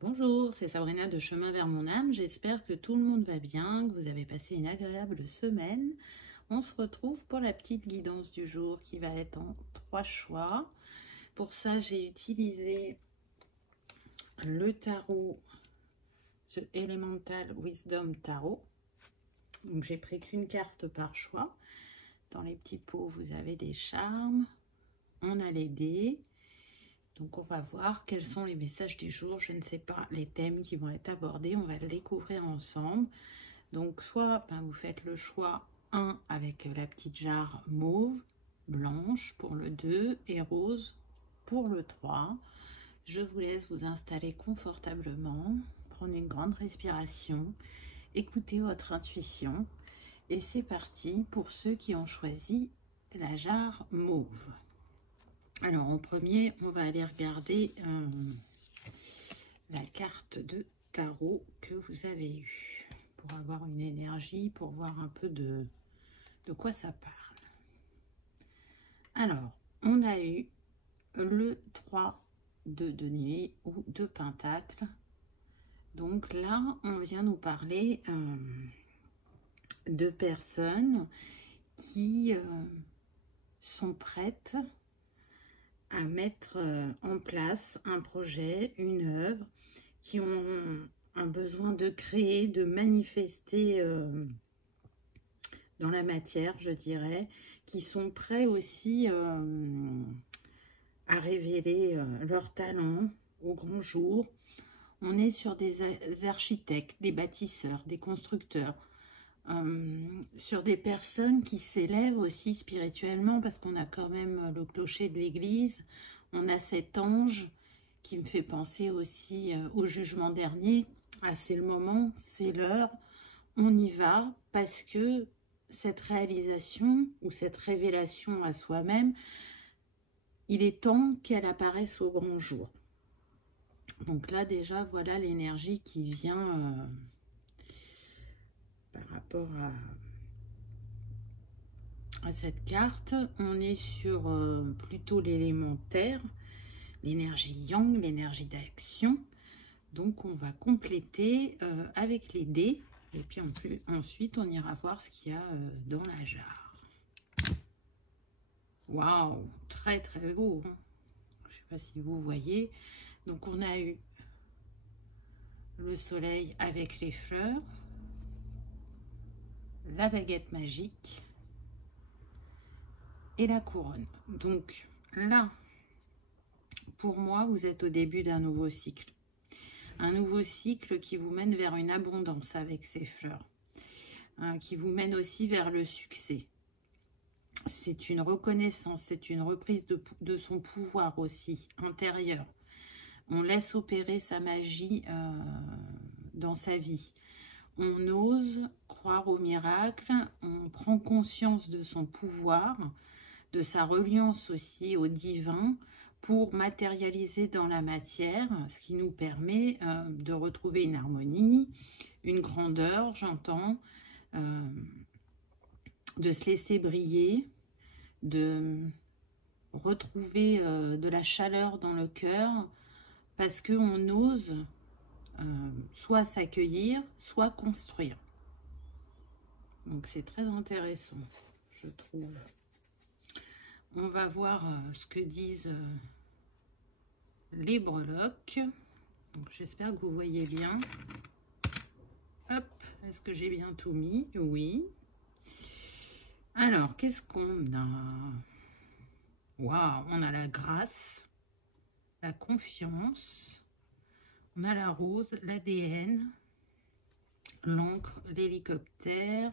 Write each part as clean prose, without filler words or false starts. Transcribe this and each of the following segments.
Bonjour, c'est Sabrina de Chemin vers mon âme. J'espère que tout le monde va bien, que vous avez passé une agréable semaine. On se retrouve pour la petite guidance du jour qui va être en 3 choix. Pour ça, j'ai utilisé le tarot The Elemental Wisdom Tarot. Donc, j'ai pris qu'une carte par choix. Dans les petits pots, vous avez des charmes. On a les dés. Donc on va voir quels sont les messages du jour. Je ne sais pas les thèmes qui vont être abordés. On va le découvrir ensemble. Donc soit vous faites le choix 1 avec la petite jarre mauve, blanche pour le 2 et rose pour le 3. Je vous laisse vous installer confortablement. Prenez une grande respiration. Écoutez votre intuition. Et c'est parti pour ceux qui ont choisi la jarre mauve. Alors, en premier, on va aller regarder la carte de tarot que vous avez eue pour avoir une énergie, pour voir un peu de quoi ça parle. Alors, on a eu le 3 de denier ou de pentacle. Donc là, on vient nous parler de personnes qui sont prêtes à mettre en place un projet, une œuvre, qui ont un besoin de créer, de manifester dans la matière, je dirais, qui sont prêts aussi à révéler leurs talents au grand jour. On est sur des architectes, des bâtisseurs, des constructeurs, sur des personnes qui s'élèvent aussi spirituellement, parce qu'on a quand même le clocher de l'église, on a cet ange qui me fait penser aussi au jugement dernier. Ah, c'est le moment, c'est l'heure, on y va, parce que cette réalisation ou cette révélation à soi-même, il est temps qu'elle apparaisse au grand jour. Donc là déjà, voilà l'énergie qui vient par rapport à cette carte. On est sur plutôt l'élément terre, l'énergie yang, l'énergie d'action. Donc on va compléter avec les dés. Et puis ensuite on ira voir ce qu'il y a dans la jarre. Waouh, très très beau, hein. Je ne sais pas si vous voyez. Donc on a eu le soleil avec les fleurs, la baguette magique et la couronne. Donc là, pour moi, vous êtes au début d'un nouveau cycle. Un nouveau cycle qui vous mène vers une abondance avec ces fleurs, qui vous mène aussi vers le succès. C'est une reconnaissance, c'est une reprise de son pouvoir aussi intérieur. On laisse opérer sa magie dans sa vie. On ose croire au miracle, on prend conscience de son pouvoir, de sa reliance aussi au divin, pour matérialiser dans la matière, ce qui nous permet de retrouver une harmonie, une grandeur, j'entends, de se laisser briller, de retrouver de la chaleur dans le cœur, parce qu'on ose soit s'accueillir, soit construire. Donc c'est très intéressant, je trouve. On va voir ce que disent les breloques. J'espère que vous voyez bien. Hop, est-ce que j'ai bien tout mis? Oui. Alors, qu'est-ce qu'on a? Waouh, on a la grâce, la confiance, on a la rose, l'ADN, l'encre, l'hélicoptère.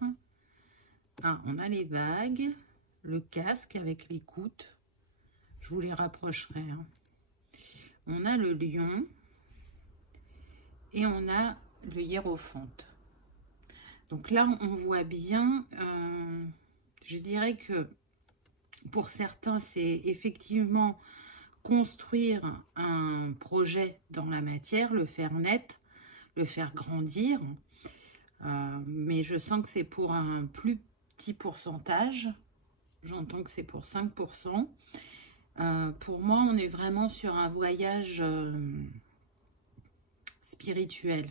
Ah, on a les vagues, le casque avec l'écoute. Je vous les rapprocherai, hein. On a le lion et on a le hiérophante. Donc là, on voit bien, je dirais que pour certains, c'est effectivement construire un projet dans la matière, le faire naître, le faire grandir. Mais je sens que c'est pour un plus petit pourcentage. J'entends que c'est pour 5%. Pour moi, on est vraiment sur un voyage spirituel.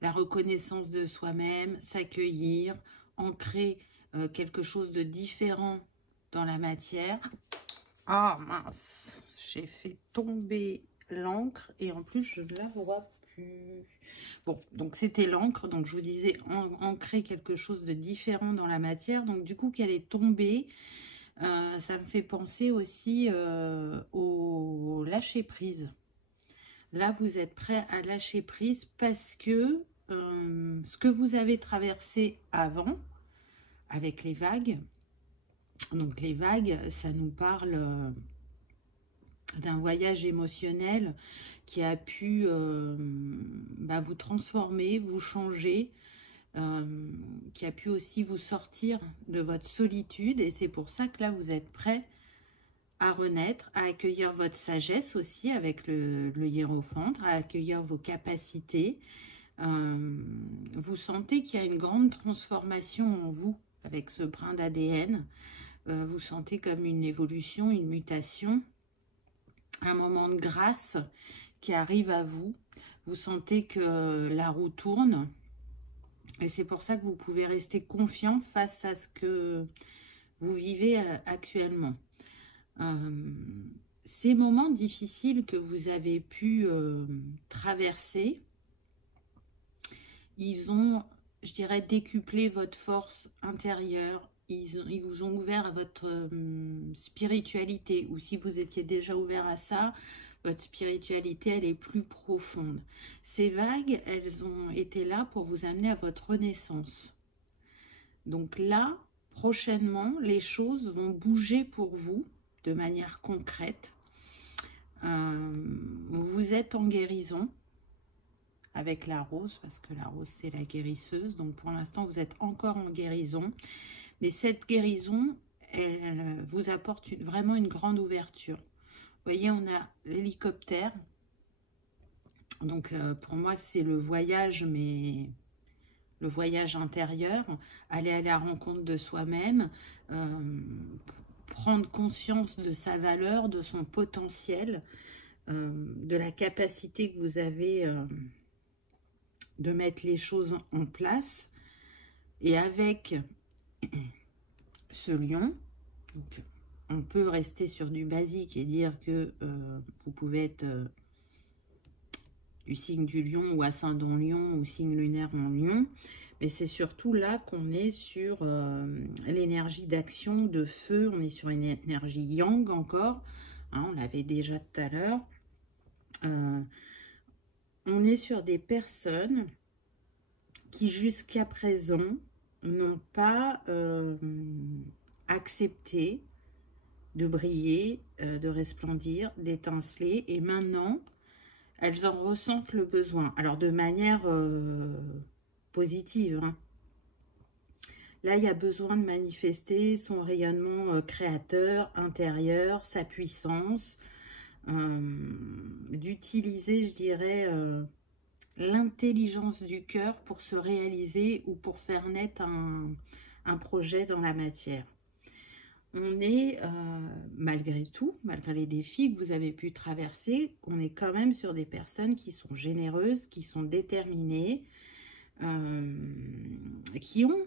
La reconnaissance de soi-même, s'accueillir, ancrer quelque chose de différent dans la matière. Ah mince, j'ai fait tomber l'encre et en plus je ne la vois plus. Bon, donc c'était l'encre, donc je vous disais ancrer quelque chose de différent dans la matière. Donc du coup qu'elle est tombée, ça me fait penser aussi au lâcher prise. Là, vous êtes prêt à lâcher prise parce que ce que vous avez traversé avant, avec les vagues, donc les vagues, ça nous parle d'un voyage émotionnel qui a pu vous transformer, vous changer, qui a pu aussi vous sortir de votre solitude. Et c'est pour ça que là, vous êtes prêt à renaître, à accueillir votre sagesse aussi avec le hiérophante, à accueillir vos capacités. Vous sentez qu'il y a une grande transformation en vous avec ce brin d'ADN. Vous sentez comme une évolution, une mutation, un moment de grâce qui arrive à vous. Vous sentez que la roue tourne. Et c'est pour ça que vous pouvez rester confiant face à ce que vous vivez actuellement. Ces moments difficiles que vous avez pu traverser, ils ont, je dirais, décuplé votre force intérieure. Ils vous ont ouvert à votre spiritualité. Ou si vous étiez déjà ouvert à ça, votre spiritualité, elle est plus profonde. Ces vagues, elles ont été là pour vous amener à votre renaissance. Donc là, prochainement, les choses vont bouger pour vous de manière concrète. Vous êtes en guérison avec la rose, parce que la rose, c'est la guérisseuse. Donc, pour l'instant, vous êtes encore en guérison. Mais cette guérison, elle vous apporte vraiment une grande ouverture. Vous voyez, on a l'hélicoptère. Donc, pour moi, c'est le voyage, mais le voyage intérieur. Aller à la rencontre de soi-même, prendre conscience de sa valeur, de son potentiel, de la capacité que vous avez de mettre les choses en place. Et avec ce lion, donc, on peut rester sur du basique et dire que vous pouvez être du signe du lion ou ascendant lion ou signe lunaire en lion. Mais c'est surtout là qu'on est sur l'énergie d'action, de feu. On est sur une énergie yang encore. Hein, on l'avait déjà tout à l'heure. On est sur des personnes qui jusqu'à présent n'ont pas accepté de briller, de resplendir, d'étinceler. Et maintenant, elles en ressentent le besoin. Alors de manière positive. Hein. Là, il y a besoin de manifester son rayonnement créateur, intérieur, sa puissance, d'utiliser, je dirais, l'intelligence du cœur pour se réaliser ou pour faire naître un projet dans la matière. On est, malgré tout, malgré les défis que vous avez pu traverser, on est quand même sur des personnes qui sont généreuses, qui sont déterminées, qui ont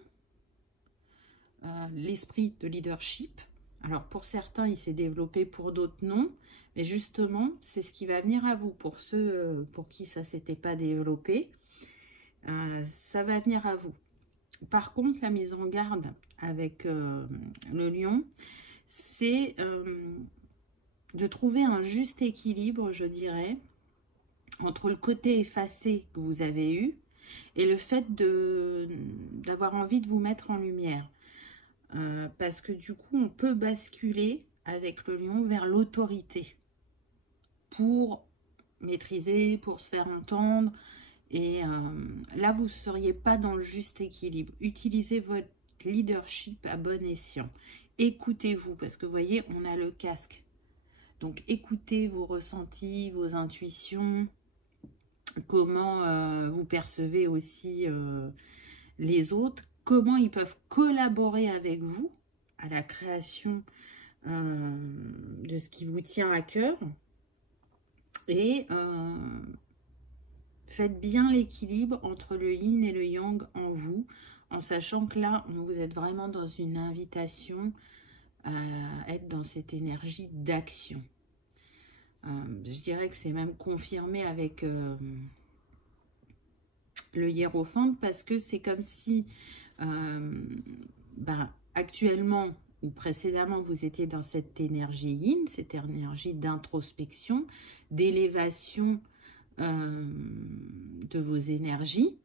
l'esprit de leadership. Alors pour certains, il s'est développé, pour d'autres non. Mais justement, c'est ce qui va venir à vous. Pour ceux pour qui ça ne s'était pas développé, ça va venir à vous. Par contre, la mise en garde avec le lion, c'est de trouver un juste équilibre, je dirais, entre le côté effacé que vous avez eu et le fait d'avoir envie de vous mettre en lumière. Parce que du coup, on peut basculer avec le lion vers l'autorité pour maîtriser, pour se faire entendre. Et là, vous ne seriez pas dans le juste équilibre. Utilisez votre leadership à bon escient. Écoutez-vous, parce que vous voyez, on a le casque. Donc, écoutez vos ressentis, vos intuitions, comment vous percevez aussi les autres, comment ils peuvent collaborer avec vous à la création de ce qui vous tient à cœur. Et faites bien l'équilibre entre le yin et le yang en vous, en sachant que là, vous êtes vraiment dans une invitation à être dans cette énergie d'action. Je dirais que c'est même confirmé avec le hiérophante, parce que c'est comme si actuellement ou précédemment vous étiez dans cette énergie yin, cette énergie d'introspection, d'élévation de vos énergies,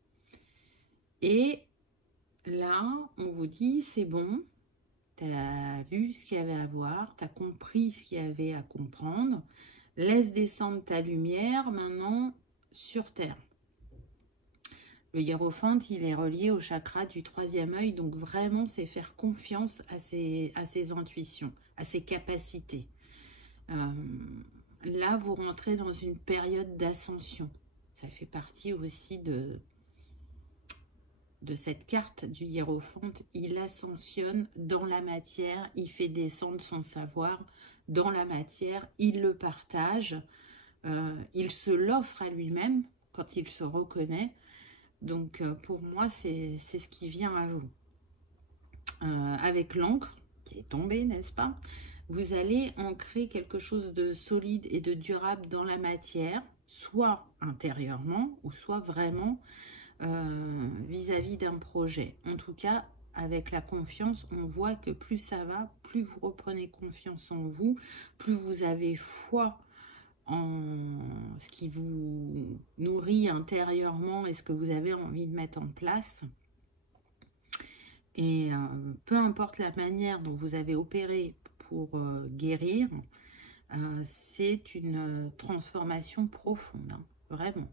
et là on vous dit c'est bon, tu as vu ce qu'il y avait à voir, tu as compris ce qu'il y avait à comprendre, laisse descendre ta lumière maintenant sur terre. Le hiérophante, il est relié au chakra du 3e œil, donc vraiment, c'est faire confiance à ses intuitions, à ses capacités. Là, vous rentrez dans une période d'ascension. Ça fait partie aussi de cette carte du hiérophante. Il ascensionne dans la matière, il fait descendre son savoir dans la matière, il le partage, il se l'offre à lui-même quand il se reconnaît. Donc, pour moi, c'est ce qui vient à vous. Avec l'encre qui est tombée, n'est-ce pas? Vous allez ancrer quelque chose de solide et de durable dans la matière, soit intérieurement, ou soit vraiment vis-à-vis d'un projet. En tout cas, avec la confiance, on voit que plus ça va, plus vous reprenez confiance en vous, plus vous avez foi en ce qui vous nourrit intérieurement et ce que vous avez envie de mettre en place. Et peu importe la manière dont vous avez opéré pour guérir, c'est une transformation profonde, hein, vraiment.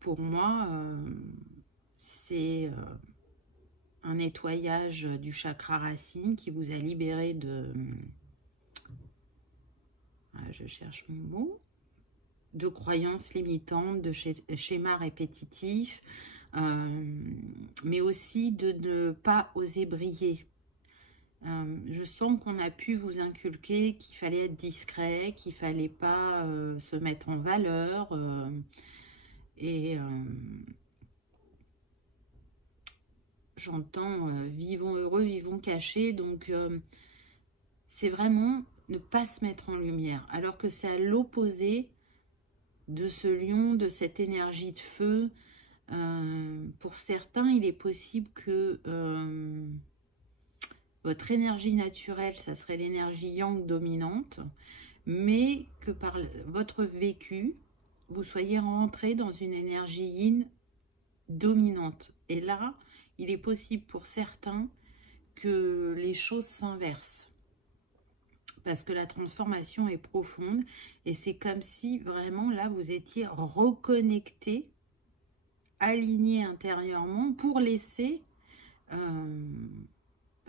Pour moi, c'est un nettoyage du chakra racine qui vous a libéré de... je cherche mon mot. De croyances limitantes, de schémas répétitifs, mais aussi de ne pas oser briller. Je sens qu'on a pu vous inculquer qu'il fallait être discret, qu'il ne fallait pas se mettre en valeur, j'entends vivons heureux, vivons cachés, donc c'est vraiment ne pas se mettre en lumière, alors que c'est à l'opposé de ce lion, de cette énergie de feu. Pour certains, il est possible que votre énergie naturelle, ça serait l'énergie yang dominante, mais que par votre vécu, vous soyez rentré dans une énergie yin dominante. Et là, il est possible pour certains que les choses s'inversent, parce que la transformation est profonde et c'est comme si vraiment là vous étiez reconnecté, aligné intérieurement pour laisser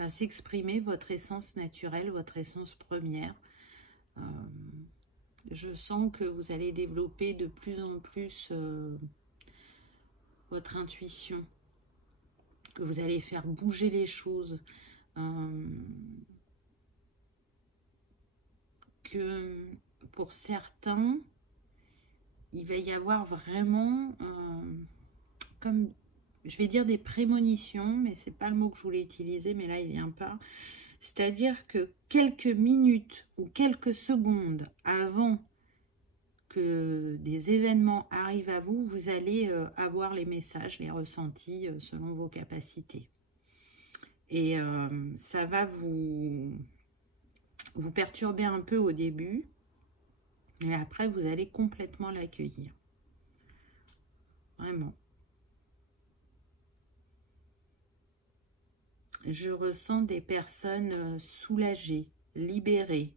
s'exprimer votre essence naturelle, votre essence première. Je sens que vous allez développer de plus en plus votre intuition, que vous allez faire bouger les choses, que pour certains, il va y avoir vraiment, comme je vais dire des prémonitions, mais c'est pas le mot que je voulais utiliser, mais là il vient pas. C'est-à-dire que quelques minutes ou quelques secondes avant que des événements arrivent à vous, vous allez avoir les messages, les ressentis selon vos capacités. Et ça va vous perturber un peu au début, et après vous allez complètement l'accueillir. Vraiment. Je ressens des personnes soulagées, libérées.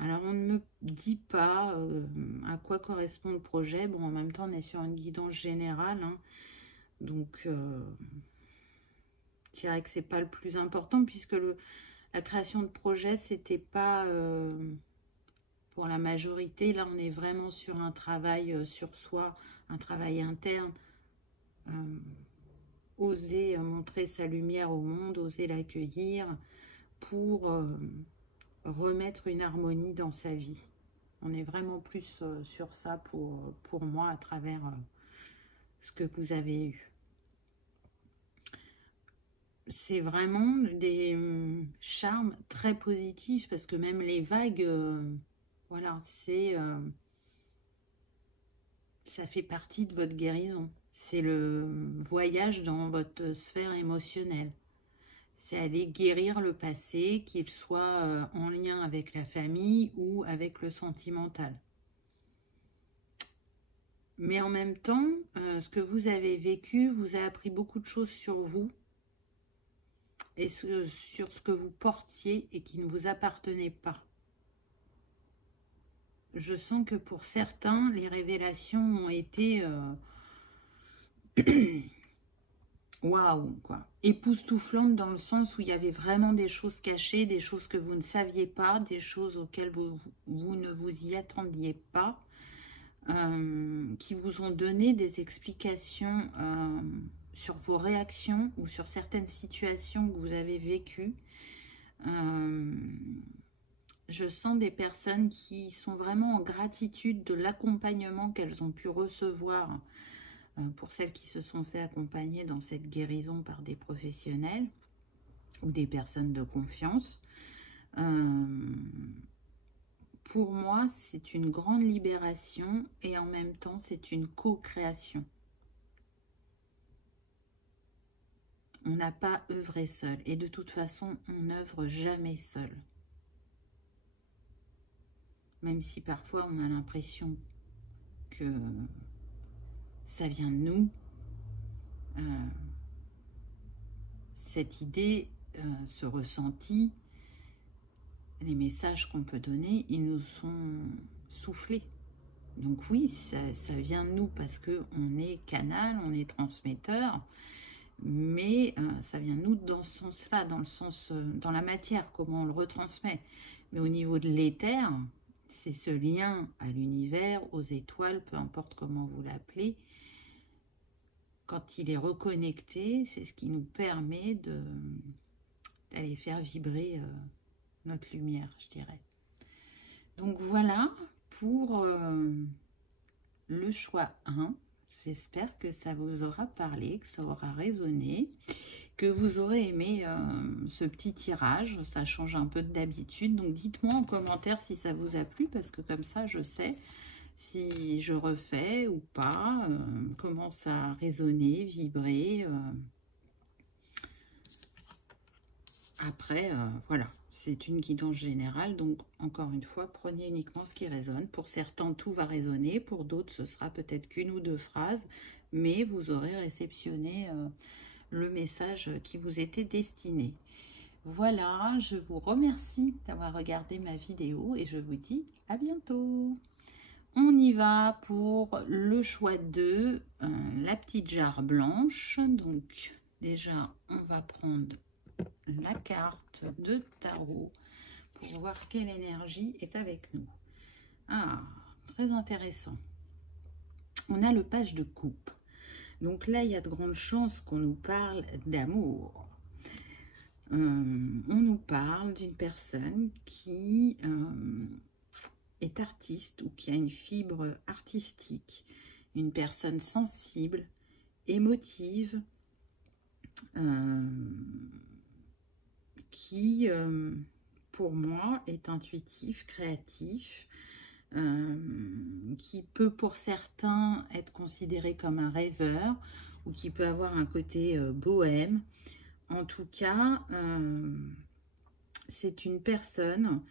Alors, on ne me dit pas à quoi correspond le projet. Bon, en même temps, on est sur une guidance générale, hein. Donc, je dirais que c'est pas le plus important, puisque la création de projet, c'était pas pour la majorité. Là, on est vraiment sur un travail sur soi, un travail interne. Oser montrer sa lumière au monde, oser l'accueillir pour remettre une harmonie dans sa vie. On est vraiment plus sur ça pour moi à travers ce que vous avez eu. C'est vraiment des charmes très positifs parce que même les vagues, voilà, ça fait partie de votre guérison. C'est le voyage dans votre sphère émotionnelle. C'est aller guérir le passé, qu'il soit en lien avec la famille ou avec le sentimental. Mais en même temps, ce que vous avez vécu vous a appris beaucoup de choses sur vous et sur ce que vous portiez et qui ne vous appartenait pas. Je sens que pour certains, les révélations ont été waouh, quoi, époustouflantes dans le sens où il y avait vraiment des choses cachées, des choses que vous ne saviez pas, des choses auxquelles vous ne vous y attendiez pas, qui vous ont donné des explications sur vos réactions ou sur certaines situations que vous avez vécues. Je sens des personnes qui sont vraiment en gratitude de l'accompagnement qu'elles ont pu recevoir pour celles qui se sont fait accompagner dans cette guérison par des professionnels ou des personnes de confiance. Pour moi, c'est une grande libération et en même temps, c'est une co-création. On n'a pas œuvré seul et de toute façon, on n'œuvre jamais seul. Même si parfois on a l'impression que ça vient de nous, cette idée, ce ressenti, les messages qu'on peut donner, ils nous sont soufflés. Donc oui, ça vient de nous parce qu'on est canal, on est transmetteur, mais ça vient de nous dans ce sens-là, dans la matière, comment on le retransmet. Mais au niveau de l'éther, c'est ce lien à l'univers, aux étoiles, peu importe comment vous l'appelez. Quand il est reconnecté, c'est ce qui nous permet d'aller faire vibrer notre lumière, je dirais. Donc voilà pour le choix 1. J'espère que ça vous aura parlé, que ça aura résonné, que vous aurez aimé ce petit tirage. Ça change un peu d'habitude. Donc dites-moi en commentaire si ça vous a plu, parce que comme ça, je sais si je refais ou pas, comment ça a résonné, vibré. Après, voilà, c'est une guidance générale, donc encore une fois, prenez uniquement ce qui résonne. Pour certains, tout va résonner, pour d'autres, ce sera peut-être qu'une ou deux phrases, mais vous aurez réceptionné le message qui vous était destiné. Voilà, je vous remercie d'avoir regardé ma vidéo et je vous dis à bientôt. On y va pour le choix 2, la petite jarre blanche. Donc déjà, on va prendre la carte de tarot pour voir quelle énergie est avec nous. Ah, très intéressant. On a le page de coupe. Donc là, il y a de grandes chances qu'on nous parle d'amour. On nous parle d'une personne qui est artiste ou qui a une fibre artistique, une personne sensible, émotive, qui, pour moi, est intuitif, créatif, qui peut pour certains être considéré comme un rêveur ou qui peut avoir un côté bohème. En tout cas, c'est une personne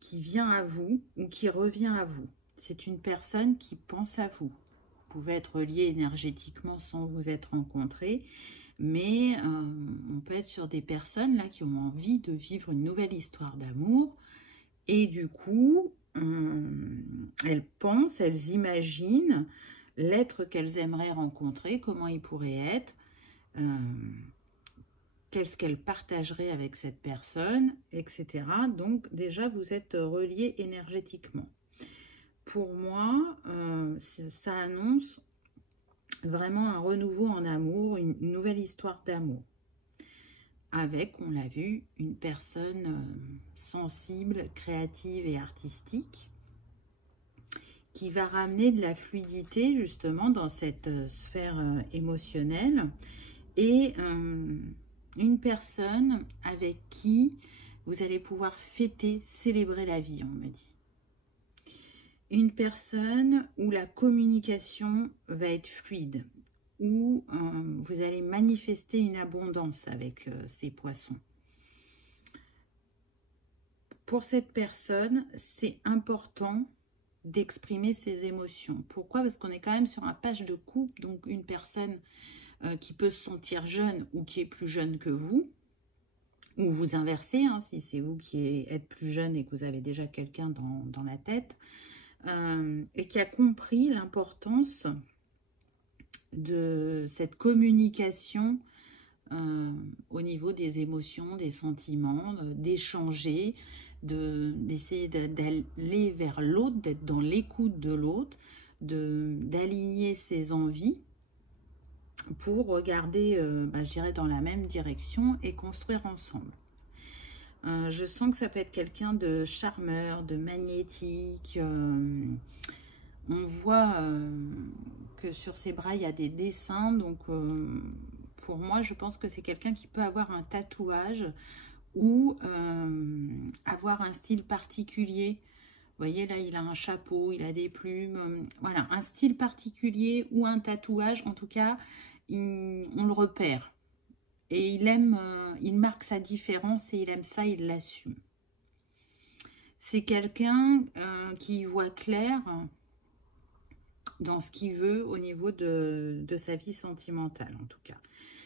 qui vient à vous ou qui revient à vous. C'est une personne qui pense à vous. Vous pouvez être lié énergétiquement sans vous être rencontrés, mais on peut être sur des personnes là qui ont envie de vivre une nouvelle histoire d'amour et du coup, elles pensent, elles imaginent l'être qu'elles aimeraient rencontrer, comment il pourrait être, qu'est-ce qu'elles partageraient avec cette personne, etc. Donc déjà, vous êtes reliés énergétiquement. Pour moi, ça annonce vraiment un renouveau en amour, une nouvelle histoire d'amour. Avec, on l'a vu, une personne sensible, créative et artistique. qui va ramener de la fluidité justement dans cette sphère émotionnelle, et une personne avec qui vous allez pouvoir fêter, célébrer la vie, on me dit. Une personne où la communication va être fluide, où vous allez manifester une abondance avec ces poissons. Pour cette personne, c'est important d'exprimer ses émotions. Pourquoi? Parce qu'on est quand même sur un page de couple, donc une personne qui peut se sentir jeune ou qui est plus jeune que vous, ou vous inversez, hein, si c'est vous qui êtes plus jeune et que vous avez déjà quelqu'un dans la tête, et qui a compris l'importance de cette communication au niveau des émotions, des sentiments, d'échanger, d'essayer d'aller vers l'autre, d'être dans l'écoute de l'autre, d'aligner ses envies pour regarder, je dirais, dans la même direction et construire ensemble. Je sens que ça peut être quelqu'un de charmeur, de magnétique. On voit que sur ses bras, il y a des dessins. Donc, pour moi, je pense que c'est quelqu'un qui peut avoir un tatouage ou avoir un style particulier. Vous voyez, là, il a un chapeau, il a des plumes. Voilà, un style particulier ou un tatouage. En tout cas, on le repère. Et il aime, il marque sa différence et il aime ça, il l'assume. C'est quelqu'un qui voit clair dans ce qu'il veut au niveau de sa vie sentimentale, en tout cas.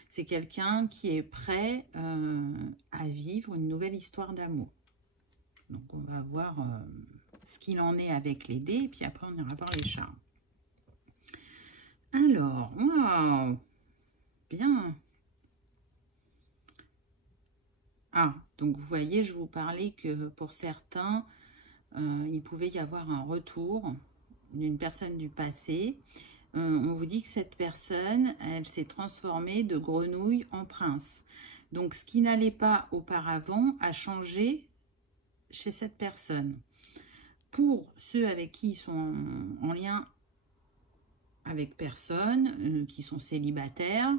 C'est quelqu'un qui est prêt à vivre une nouvelle histoire d'amour. Donc, on va voir ce qu'il en est avec les dés, et puis après, on ira voir les charmes. Alors, waouh, bien. Ah, donc vous voyez, je vous parlais que pour certains, il pouvait y avoir un retour d'une personne du passé. On vous dit que cette personne, elle s'est transformée de grenouille en prince. Donc, ce qui n'allait pas auparavant a changé chez cette personne. Pour ceux avec qui ils sont en lien avec personne, qui sont célibataires,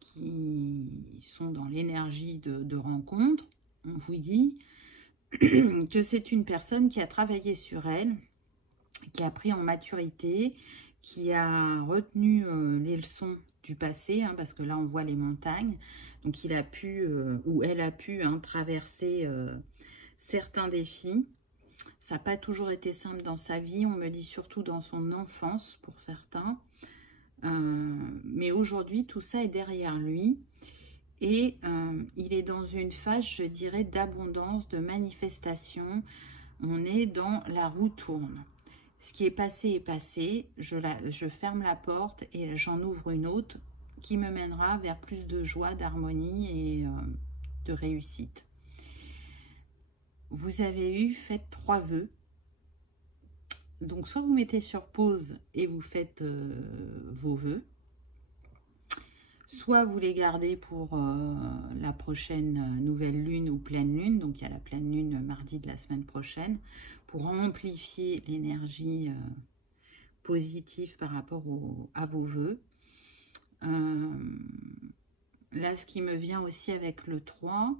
qui sont dans l'énergie de rencontre, on vous dit que c'est une personne qui a travaillé sur elle, qui a pris en maturité, qui a retenu les leçons du passé, hein, parce que là on voit les montagnes, donc il a pu, ou elle a pu traverser certains défis. Ça n'a pas toujours été simple dans sa vie, on me dit surtout dans son enfance pour certains. Mais aujourd'hui, tout ça est derrière lui. Et il est dans une phase, je dirais, d'abondance, de manifestation. On est dans la roue tourne. Ce qui est passé. Je ferme la porte et j'en ouvre une autre qui me mènera vers plus de joie, d'harmonie et de réussite. Vous avez fait 3 vœux. Donc, soit vous mettez sur pause et vous faites vos vœux, soit vous les gardez pour la prochaine nouvelle lune ou pleine lune. Donc, il y a la pleine lune mardi de la semaine prochaine pour amplifier l'énergie positive par rapport à vos vœux. Là, ce qui me vient aussi avec le 3,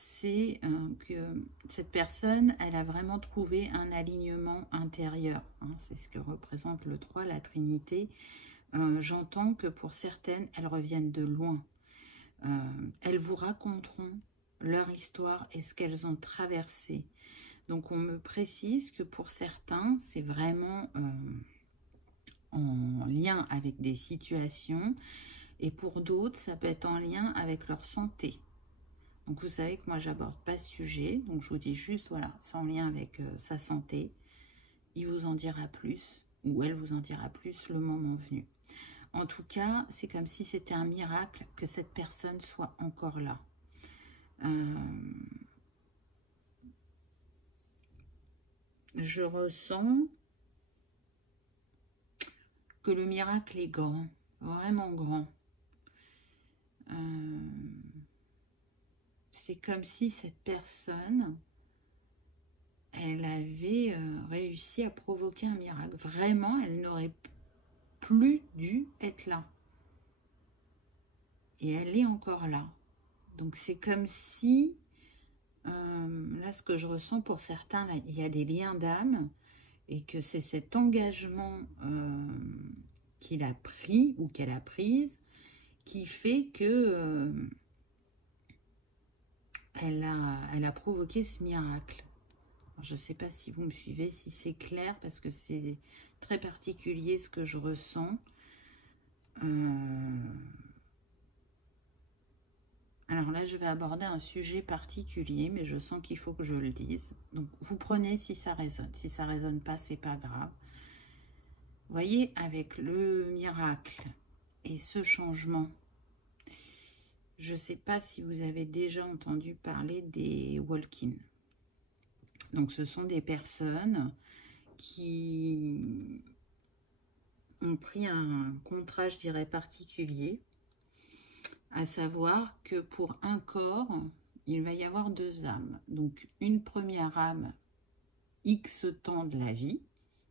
c'est que cette personne, elle a vraiment trouvé un alignement intérieur. Hein, c'est ce que représente le 3, la Trinité. J'entends que pour certaines, elles reviennent de loin. Elles vous raconteront leur histoire et ce qu'elles ont traversé. Donc, on me précise que pour certains, c'est vraiment en lien avec des situations. Et pour d'autres, ça peut être en lien avec leur santé. Donc, vous savez que moi, j'aborde pas ce sujet. Donc, je vous dis juste, voilà, c'est en lien avec sa santé. Il vous en dira plus, ou elle vous en dira plus le moment venu. En tout cas, c'est comme si c'était un miracle que cette personne soit encore là. Je ressens que le miracle est grand, vraiment grand. C'est comme si cette personne elle avait réussi à provoquer un miracle. Vraiment, elle n'aurait plus dû être là. Et elle est encore là. Donc c'est comme si, là ce que je ressens pour certains, là, il y a des liens d'âme, et que c'est cet engagement qu'il a pris ou qu'elle a prise qui fait que elle a provoqué ce miracle. Alors, je ne sais pas si vous me suivez, si c'est clair, parce que c'est très particulier ce que je ressens. Alors là, je vais aborder un sujet particulier, mais je sens qu'il faut que je le dise. Donc, vous prenez si ça résonne. Si ça ne résonne pas, c'est pas grave. Vous voyez, avec le miracle et ce changement, je ne sais pas si vous avez déjà entendu parler des walk-in. Donc, ce sont des personnes qui ont pris un contrat, je dirais, particulier, à savoir que pour un corps, il va y avoir 2 âmes. Donc, une première âme, X temps de la vie,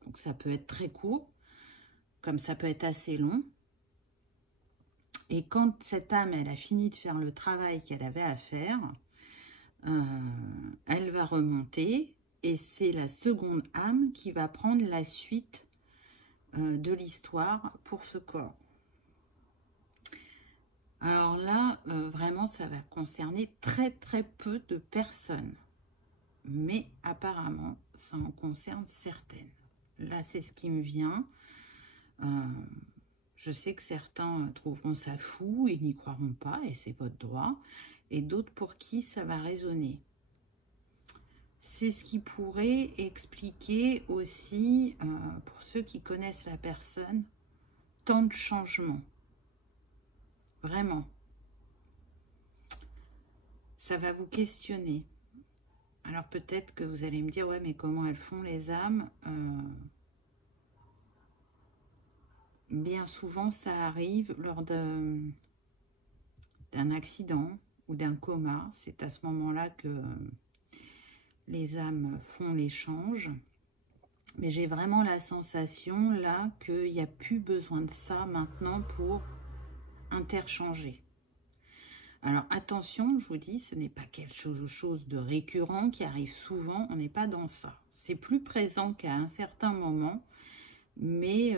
donc ça peut être très court, comme ça peut être assez long. Et quand cette âme, elle a fini de faire le travail qu'elle avait à faire, elle va remonter et c'est la seconde âme qui va prendre la suite de l'histoire pour ce corps. Alors là, vraiment, ça va concerner très très peu de personnes. Mais apparemment, ça en concerne certaines. Là, c'est ce qui me vient. Je sais que certains trouveront ça fou, ils n'y croiront pas, et c'est votre droit. Et d'autres pour qui ça va résonner. C'est ce qui pourrait expliquer aussi, pour ceux qui connaissent la personne, tant de changements. Vraiment. Ça va vous questionner. Alors peut-être que vous allez me dire, ouais, mais comment elles font les âmes? Bien souvent, ça arrive lors d'un accident ou d'un coma. C'est à ce moment-là que les âmes font l'échange. Mais j'ai vraiment la sensation, là, qu'il n'y a plus besoin de ça maintenant pour interchanger. Alors attention, je vous dis, ce n'est pas quelque chose de récurrent qui arrive souvent, on n'est pas dans ça. C'est plus présent qu'à un certain moment, mais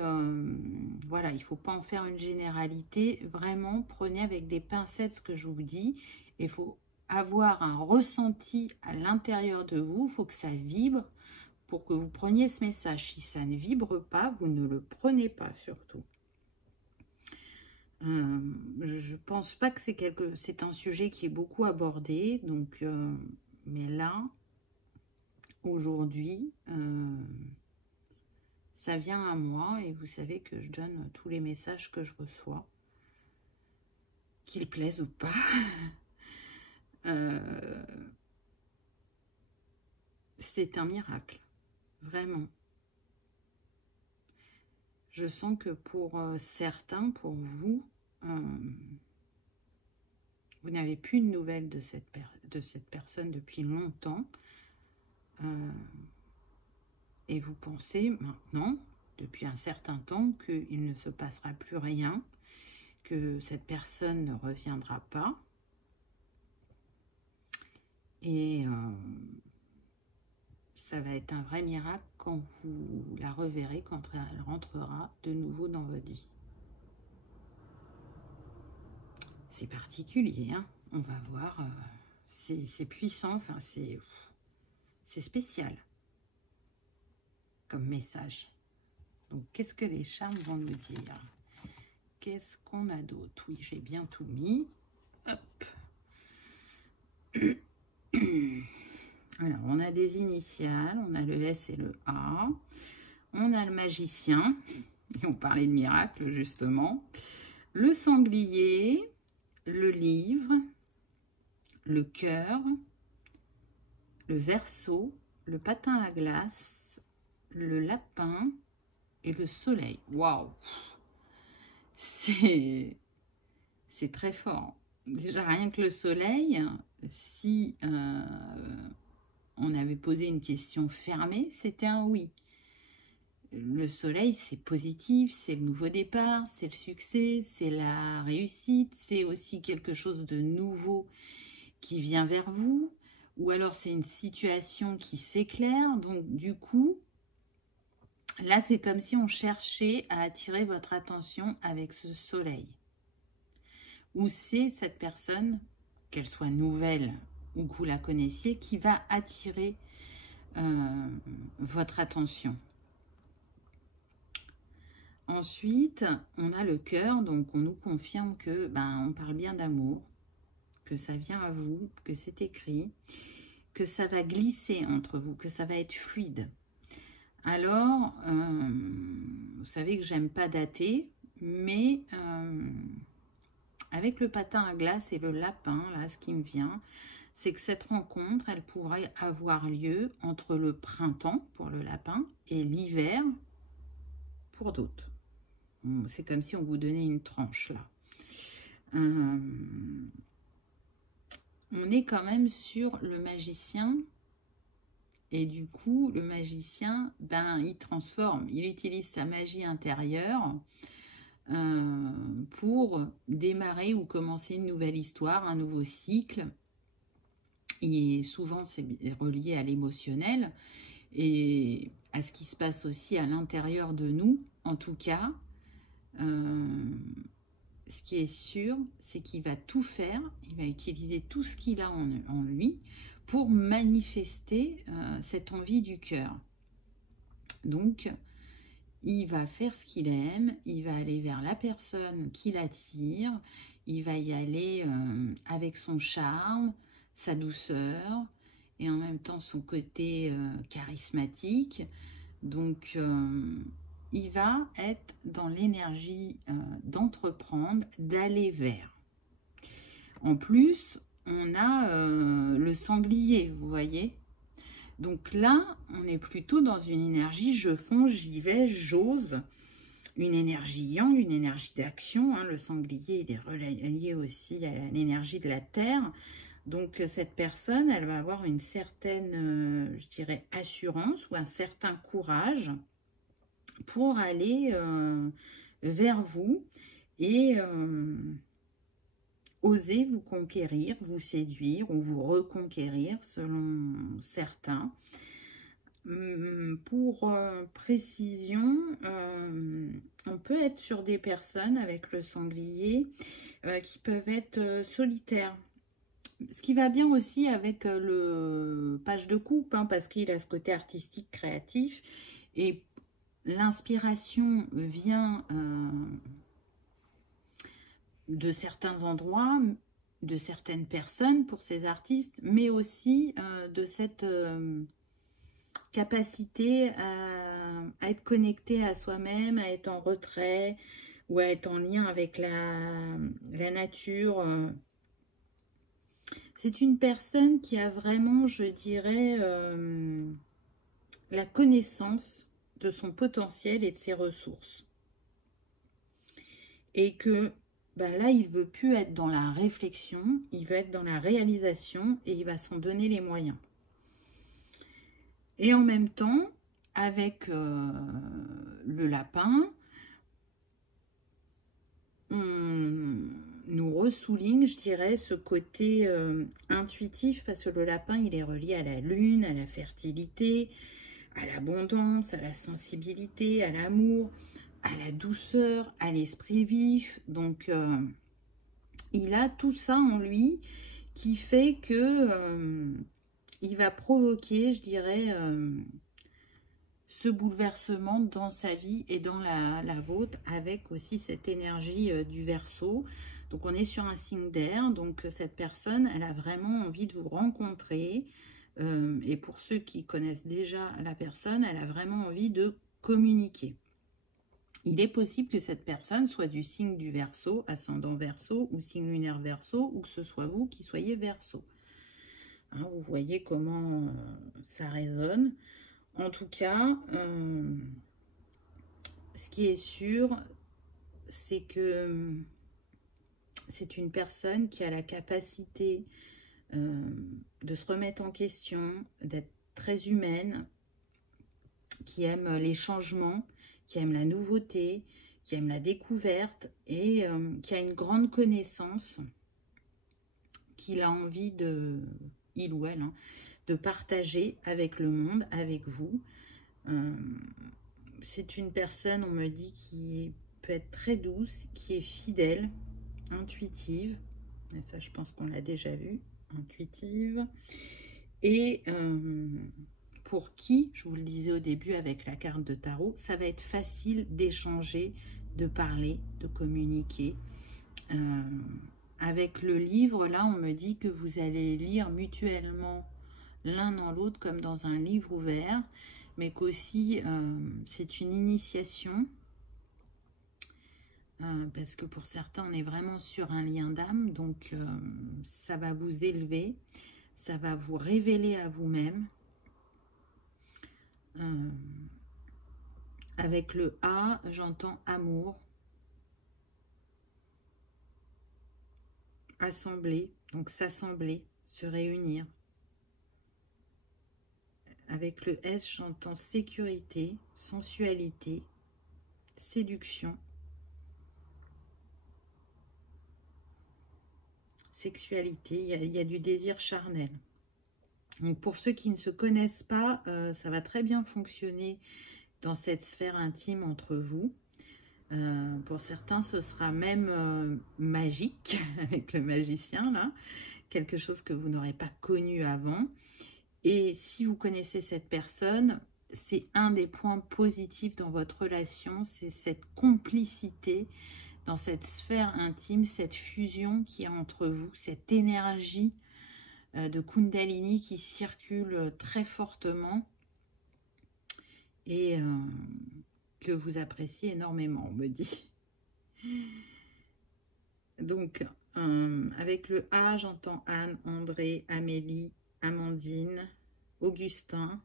voilà, il ne faut pas en faire une généralité. Vraiment, prenez avec des pincettes ce que je vous dis. Il faut avoir un ressenti à l'intérieur de vous, il faut que ça vibre pour que vous preniez ce message. Si ça ne vibre pas, vous ne le prenez pas surtout. Je pense pas que c'est un sujet qui est beaucoup abordé, donc mais là aujourd'hui ça vient à moi et vous savez que je donne tous les messages que je reçois, qu'ils plaisent ou pas. C'est un miracle, vraiment. Je sens que pour certains, pour vous, vous n'avez plus de nouvelles de cette personne depuis longtemps. Et vous pensez maintenant, depuis un certain temps, qu'il ne se passera plus rien, que cette personne ne reviendra pas. Et ça va être un vrai miracle quand vous la reverrez, quand elle rentrera de nouveau dans votre vie. C'est particulier, hein, on va voir. C'est puissant, enfin c'est spécial comme message. Donc, qu'est-ce que les charmes vont nous dire? Qu'est-ce qu'on a d'autre? Oui, j'ai bien tout mis. Hop. Alors, on a des initiales, on a le S et le A. On a le magicien, et on parlait de miracle, justement. Le sanglier, le livre, le cœur, le verseau, le patin à glace, le lapin et le soleil. Waouh! C'est très fort. Déjà, rien que le soleil, si on avait posé une question fermée, c'était un oui. Le soleil, c'est positif, c'est le nouveau départ, c'est le succès, c'est la réussite, c'est aussi quelque chose de nouveau qui vient vers vous, ou alors c'est une situation qui s'éclaire. Donc du coup, là c'est comme si on cherchait à attirer votre attention avec ce soleil. Ou c'est cette personne, qu'elle soit nouvelle ou que vous la connaissiez, qui va attirer votre attention. Ensuite, on a le cœur, donc on nous confirme que on parle bien d'amour, que ça vient à vous, que c'est écrit, que ça va glisser entre vous, que ça va être fluide. Alors, vous savez que j'aime pas dater, mais avec le patin à glace et le lapin, là, ce qui me vient, c'est que cette rencontre, elle pourrait avoir lieu entre le printemps pour le lapin et l'hiver pour d'autres. C'est comme si on vous donnait une tranche là. On est quand même sur le magicien. Et du coup, le magicien, il transforme, il utilise sa magie intérieure pour démarrer ou commencer une nouvelle histoire, un nouveau cycle. Et souvent, c'est relié à l'émotionnel et à ce qui se passe aussi à l'intérieur de nous. En tout cas, ce qui est sûr, c'est qu'il va tout faire, il va utiliser tout ce qu'il a en lui pour manifester cette envie du cœur. Donc, il va faire ce qu'il aime, il va aller vers la personne qui l'attire, il va y aller avec son charme, sa douceur et en même temps son côté charismatique. Donc, il va être dans l'énergie d'entreprendre, d'aller vers. En plus, on a le sanglier, vous voyez. Donc là, on est plutôt dans une énergie je fonce, j'y vais, j'ose. Une énergie yang, une énergie d'action. Le sanglier, il est relié aussi à l'énergie de la terre. Donc cette personne, elle va avoir une certaine, je dirais, assurance ou un certain courage pour aller vers vous et oser vous conquérir, vous séduire ou vous reconquérir selon certains. Pour précision, on peut être sur des personnes avec le sanglier qui peuvent être solitaires. Ce qui va bien aussi avec le page de coupe, parce qu'il a ce côté artistique, créatif. Et l'inspiration vient de certains endroits, de certaines personnes pour ces artistes, mais aussi de cette capacité à être connecté à soi-même, à être en retrait ou à être en lien avec la nature. C'est une personne qui a vraiment, je dirais, la connaissance de son potentiel et de ses ressources. Et que là, il ne veut plus être dans la réflexion, il veut être dans la réalisation et il va s'en donner les moyens. Et en même temps, avec le lapin, on nous ressouligne, je dirais, ce côté intuitif, parce que le lapin, il est relié à la lune, à la fertilité, à l'abondance, à la sensibilité, à l'amour, à la douceur, à l'esprit vif. Donc, il a tout ça en lui qui fait que il va provoquer, je dirais, ce bouleversement dans sa vie et dans la vôtre, avec aussi cette énergie du Verseau. Donc, on est sur un signe d'air. Donc, cette personne, elle a vraiment envie de vous rencontrer. Et pour ceux qui connaissent déjà la personne, elle a vraiment envie de communiquer. Il est possible que cette personne soit du signe du Verseau, ascendant Verseau ou signe lunaire Verseau, ou que ce soit vous qui soyez Verseau. Vous voyez comment ça résonne. En tout cas, ce qui est sûr, c'est que c'est une personne qui a la capacité de se remettre en question, d'être très humaine, qui aime les changements, qui aime la nouveauté, qui aime la découverte et qui a une grande connaissance qu'il a envie de, il ou elle, hein, de partager avec le monde, avec vous. C'est une personne, on me dit, qui peut être très douce, qui est fidèle, intuitive, mais ça je pense qu'on l'a déjà vu, intuitive, et pour qui, je vous le disais au début avec la carte de tarot, ça va être facile d'échanger, de parler, de communiquer. Avec le livre, là, on me dit que vous allez lire mutuellement l'un dans l'autre comme dans un livre ouvert, mais qu'aussi c'est une initiation, parce que pour certains, on est vraiment sur un lien d'âme, donc ça va vous élever, ça va vous révéler à vous-même. Avec le A, j'entends amour, assembler, donc s'assembler, se réunir. Avec le S, j'entends sécurité, sensualité, séduction, sexualité, il y a du désir charnel. Donc pour ceux qui ne se connaissent pas, ça va très bien fonctionner dans cette sphère intime entre vous. Pour certains, ce sera même magique avec le magicien, là, quelque chose que vous n'aurez pas connu avant. Et si vous connaissez cette personne, c'est un des points positifs dans votre relation, c'est cette complicité dans cette sphère intime, cette fusion qui est entre vous, cette énergie de Kundalini qui circule très fortement et que vous appréciez énormément, on me dit. Donc, avec le A, j'entends Anne, André, Amélie, Amandine, Augustin,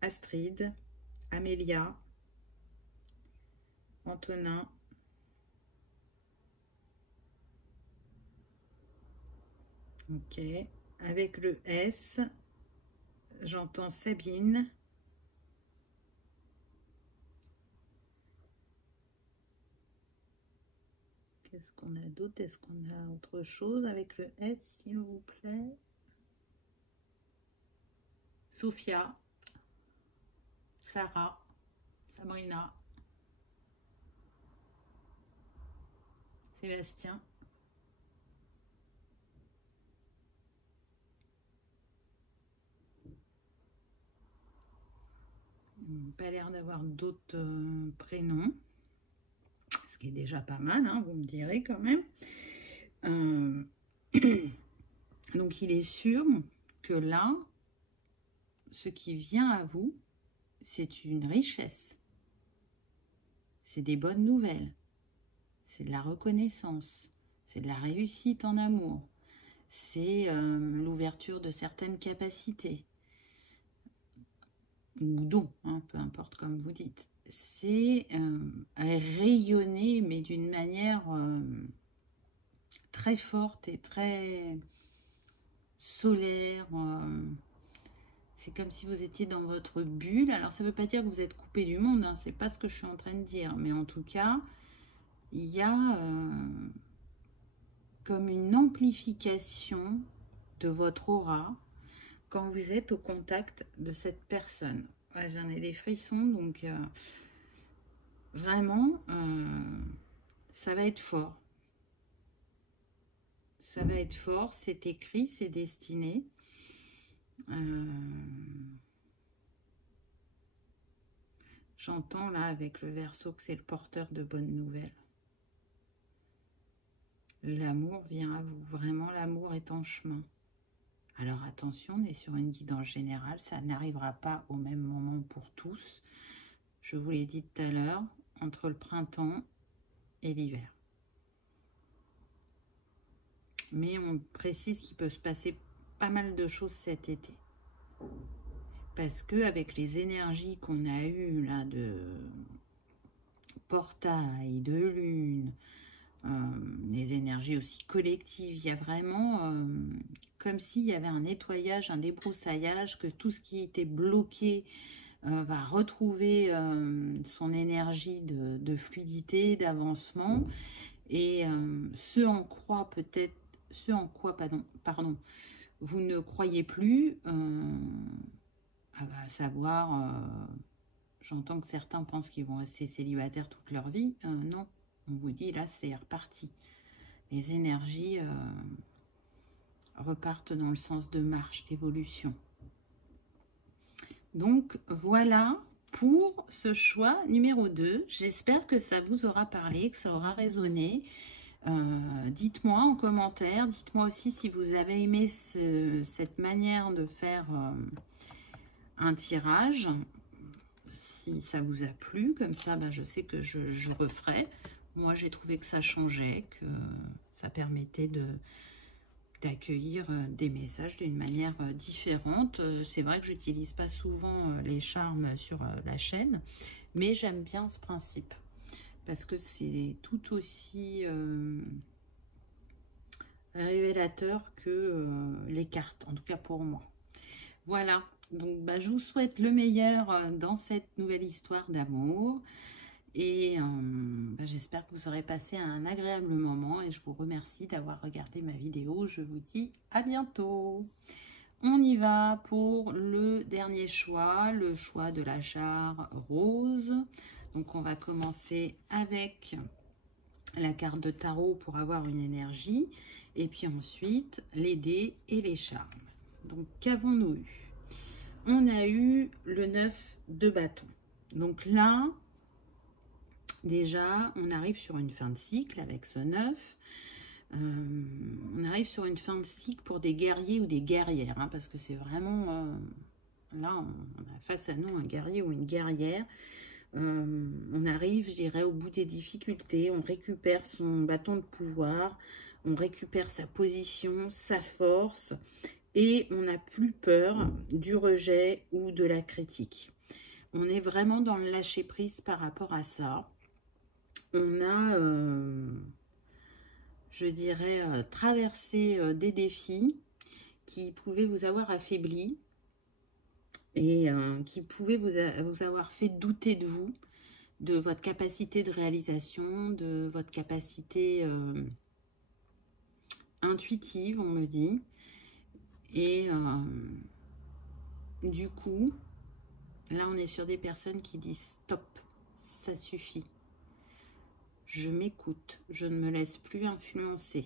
Astrid, Amélia, Antonin, ok. Avec le S, j'entends Sabine, qu'est-ce qu'on a d'autre? Est-ce qu'on a autre chose avec le S, s'il vous plaît? Sophia, Sarah, Sabrina, Sébastien. Pas l'air d'avoir d'autres prénoms, ce qui est déjà pas mal, hein, vous me direz quand même. Donc il est sûr que là, ce qui vient à vous, c'est une richesse. C'est des bonnes nouvelles. C'est de la reconnaissance. C'est de la réussite en amour. C'est l'ouverture de certaines capacités. Ou dons, hein, peu importe comme vous dites. C'est rayonner, mais d'une manière très forte et très solaire. C'est comme si vous étiez dans votre bulle. Alors, ça ne veut pas dire que vous êtes coupé du monde, hein, c'est pas ce que je suis en train de dire. Mais en tout cas, il y a comme une amplification de votre aura quand vous êtes au contact de cette personne. Ouais, j'en ai des frissons, donc vraiment, ça va être fort. Ça va être fort, c'est écrit, c'est destiné. J'entends là avec le Verseau que c'est le porteur de bonnes nouvelles. L'amour vient à vous, vraiment l'amour est en chemin. Alors attention, on est sur une guidance générale, ça n'arrivera pas au même moment pour tous. Je vous l'ai dit tout à l'heure, entre le printemps et l'hiver. Mais on précise qu'il peut se passer pas mal de choses cet été. Parce que avec les énergies qu'on a eues là de portail, de lune, les énergies aussi collectives. Il y a vraiment comme s'il y avait un nettoyage, un débroussaillage, que tout ce qui était bloqué va retrouver son énergie de fluidité, d'avancement. Et ce en quoi, pardon, vous ne croyez plus, à savoir, j'entends que certains pensent qu'ils vont rester célibataires toute leur vie. Non, on vous dit là, c'est reparti. Les énergies repartent dans le sens de marche, d'évolution. Donc voilà pour ce choix numéro 2. J'espère que ça vous aura parlé, que ça aura résonné. Dites-moi en commentaire, dites-moi aussi si vous avez aimé cette manière de faire un tirage, si ça vous a plu. Comme ça, je sais que je referai. Moi, j'ai trouvé que ça changeait, que ça permettait d'accueillir des messages d'une manière différente. C'est vrai que j'utilise pas souvent les charmes sur la chaîne, mais j'aime bien ce principe parce que c'est tout aussi révélateur que les cartes, en tout cas pour moi. Voilà, donc je vous souhaite le meilleur dans cette nouvelle histoire d'amour. Et j'espère que vous aurez passé un agréable moment et je vous remercie d'avoir regardé ma vidéo. Je vous dis à bientôt. On y va pour le dernier choix, le choix de la jarre rose. Donc on va commencer avec la carte de tarot pour avoir une énergie. Et puis ensuite les dés et les charmes. Donc qu'avons-nous eu? On a eu le 9 de bâton. Donc là... déjà, on arrive sur une fin de cycle avec ce 9. On arrive sur une fin de cycle pour des guerriers ou des guerrières, hein, parce que c'est vraiment... là, on a face à nous un guerrier ou une guerrière. On arrive, je dirais, au bout des difficultés. On récupère son bâton de pouvoir. On récupère sa position, sa force. Et on n'a plus peur du rejet ou de la critique. On est vraiment dans le lâcher-prise par rapport à ça. On a, je dirais, traversé des défis qui pouvaient vous avoir affaibli et qui pouvaient vous avoir fait douter de vous, de votre capacité de réalisation, de votre capacité intuitive, on me dit. Et du coup, là, on est sur des personnes qui disent « stop, ça suffit ». Je m'écoute, je ne me laisse plus influencer.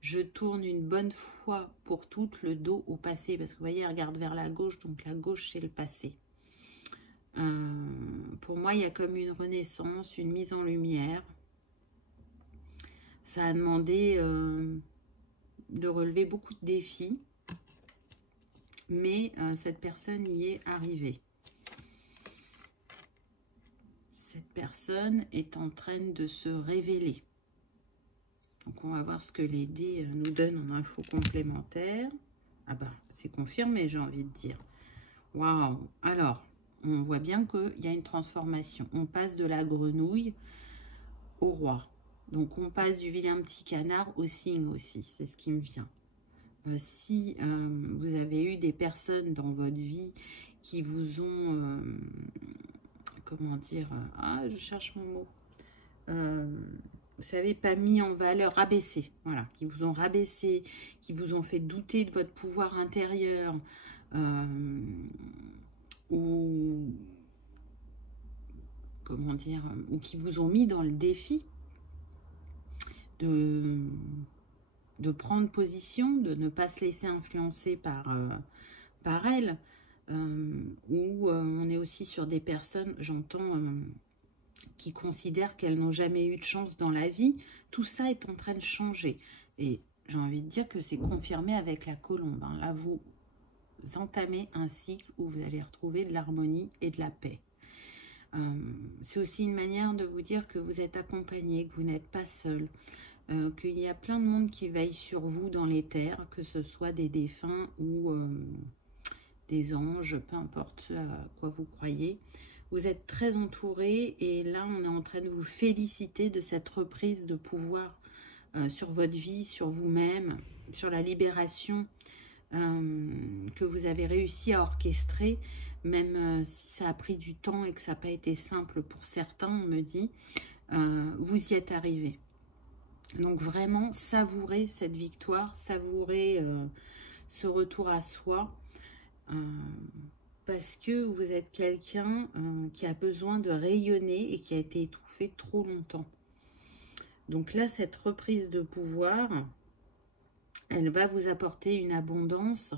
Je tourne une bonne fois pour toutes le dos au passé. Parce que vous voyez, elle regarde vers la gauche, donc la gauche, c'est le passé. Pour moi, il y a comme une renaissance, une mise en lumière. Ça a demandé de relever beaucoup de défis. Mais cette personne y est arrivée. Cette personne est en train de se révéler. Donc, on va voir ce que les dés nous donnent en infos complémentaires. Ah c'est confirmé, j'ai envie de dire. Waouh! Alors, on voit bien qu'il y a une transformation. On passe de la grenouille au roi. Donc, on passe du vilain petit canard au cygne aussi. C'est ce qui me vient. Si vous avez eu des personnes dans votre vie qui vous ont... comment dire, je cherche mon mot, vous savez, pas mis en valeur, rabaissé, voilà, qui vous ont rabaissé, qui vous ont fait douter de votre pouvoir intérieur, ou, comment dire, ou qui vous ont mis dans le défi de prendre position, de ne pas se laisser influencer par elle. Où on est aussi sur des personnes, j'entends, qui considèrent qu'elles n'ont jamais eu de chance dans la vie. Tout ça est en train de changer. Et j'ai envie de dire que c'est confirmé avec la colombe. Hein. Là, vous entamez un cycle où vous allez retrouver de l'harmonie et de la paix. C'est aussi une manière de vous dire que vous êtes accompagné, que vous n'êtes pas seul. Qu'il y a plein de monde qui veille sur vous dans les terres, que ce soit des défunts ou... des anges, peu importe ce à quoi vous croyez. Vous êtes très entouré et là, on est en train de vous féliciter de cette reprise de pouvoir sur votre vie, sur vous-même, sur la libération que vous avez réussi à orchestrer, même si ça a pris du temps et que ça n'a pas été simple pour certains, on me dit, vous y êtes arrivé. Donc vraiment, savourez cette victoire, savourez ce retour à soi, parce que vous êtes quelqu'un qui a besoin de rayonner et qui a été étouffé trop longtemps. Donc là, cette reprise de pouvoir, elle va vous apporter une abondance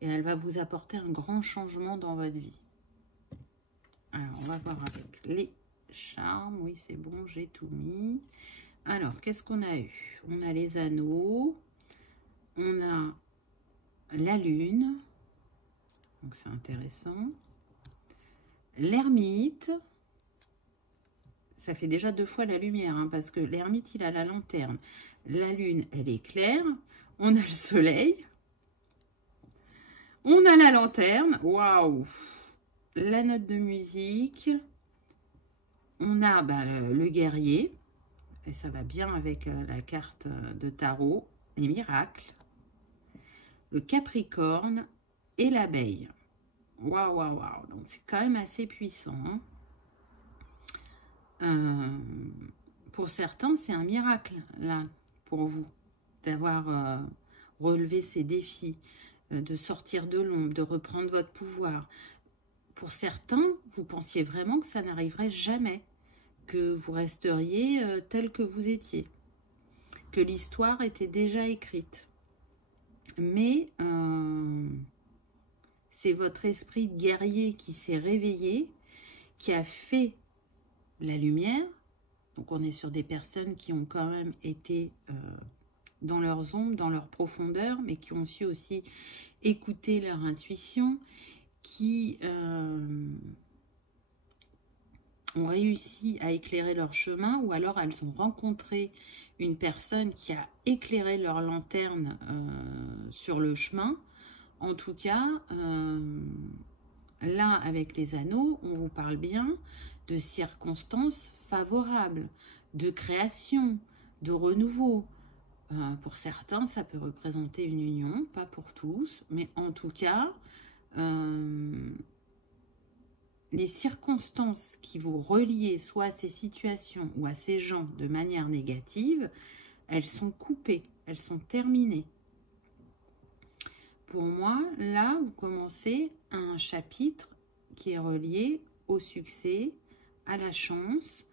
et elle va vous apporter un grand changement dans votre vie. Alors, on va voir avec les charmes. Oui, c'est bon, j'ai tout mis. Alors, qu'est-ce qu'on a eu? On a les anneaux, on a la lune, donc c'est intéressant. L'ermite, ça fait déjà 2 fois la lumière, hein, parce que l'ermite, il a la lanterne. La lune, elle est claire. On a le soleil. On a la lanterne. Waouh! La note de musique. On a le guerrier. Et ça va bien avec la carte de tarot. Les miracles. Le capricorne et l'abeille. Waouh, waouh, waouh. Donc c'est quand même assez puissant. Hein. Pour certains, c'est un miracle, là, pour vous, d'avoir relevé ces défis, de sortir de l'ombre, de reprendre votre pouvoir. Pour certains, vous pensiez vraiment que ça n'arriverait jamais, que vous resteriez tel que vous étiez, que l'histoire était déjà écrite. Mais c'est votre esprit guerrier qui s'est réveillé, qui a fait la lumière. Donc on est sur des personnes qui ont quand même été dans leurs ombres, dans leur profondeur, mais qui ont su aussi écouter leur intuition, qui ont réussi à éclairer leur chemin, ou alors elles ont rencontré une personne qui a éclairé leur lanterne sur le chemin. En tout cas, là, avec les anneaux, on vous parle bien de circonstances favorables, de création, de renouveau. Pour certains, ça peut représenter une union, pas pour tous, mais en tout cas, les circonstances qui vous relient soit à ces situations ou à ces gens de manière négative, elles sont coupées, elles sont terminées. Pour moi, là, vous commencez un chapitre qui est relié au succès, à la chance,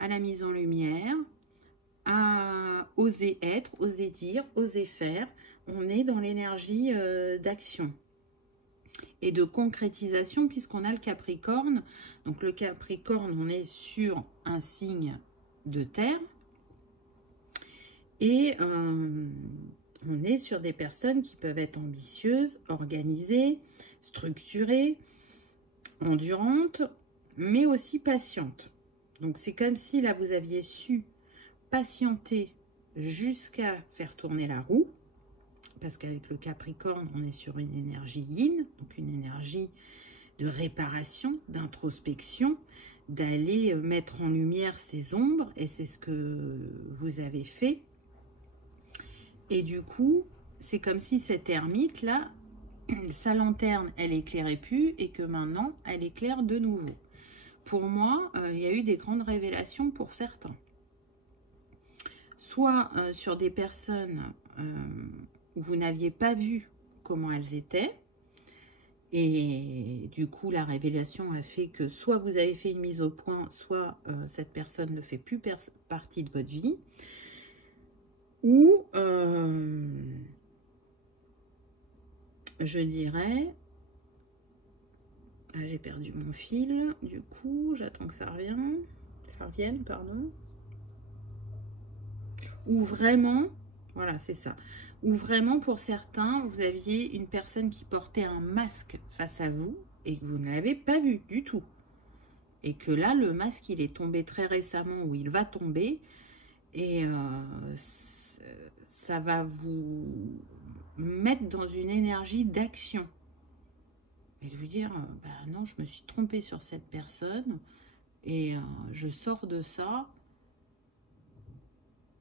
à la mise en lumière, à oser être, oser dire, oser faire. On est dans l'énergie d'action et de concrétisation, puisqu'on a le Capricorne. Donc le Capricorne, on est sur un signe de terre et on est sur des personnes qui peuvent être ambitieuses, organisées, structurées, endurantes, mais aussi patientes. Donc c'est comme si là vous aviez su patienter jusqu'à faire tourner la roue, parce qu'avec le Capricorne, on est sur une énergie yin, donc une énergie de réparation, d'introspection, d'aller mettre en lumière ses ombres, et c'est ce que vous avez fait. Et du coup, c'est comme si cette ermite-là, sa lanterne, elle éclairait plus, et que maintenant, elle éclaire de nouveau. Pour moi, il y a eu des grandes révélations pour certains. Soit sur des personnes où vous n'aviez pas vu comment elles étaient, et du coup, la révélation a fait que soit vous avez fait une mise au point, soit cette personne ne fait plus partie de votre vie, ou je dirais, j'ai perdu mon fil, du coup, j'attends que ça revienne, pardon. Ou vraiment, voilà, c'est ça. Ou vraiment, pour certains, vous aviez une personne qui portait un masque face à vous et que vous ne l'avez pas vu du tout. Et que là, le masque, il est tombé très récemment, ou il va tomber, et ça va vous mettre dans une énergie d'action. et de vous dire, bah non, je me suis trompée sur cette personne et je sors de ça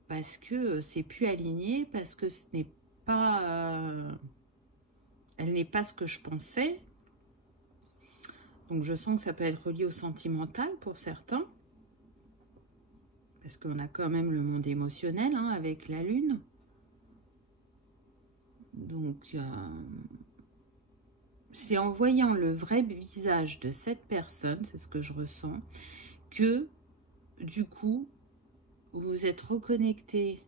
parce que c'est plus aligné, parce que ce n'est pas, elle n'est pas ce que je pensais. Donc je sens que ça peut être relié au sentimental pour certains, parce qu'on a quand même le monde émotionnel hein, avec la lune. Donc c'est en voyant le vrai visage de cette personne, c'est ce que je ressens, que du coup vous êtes reconnecté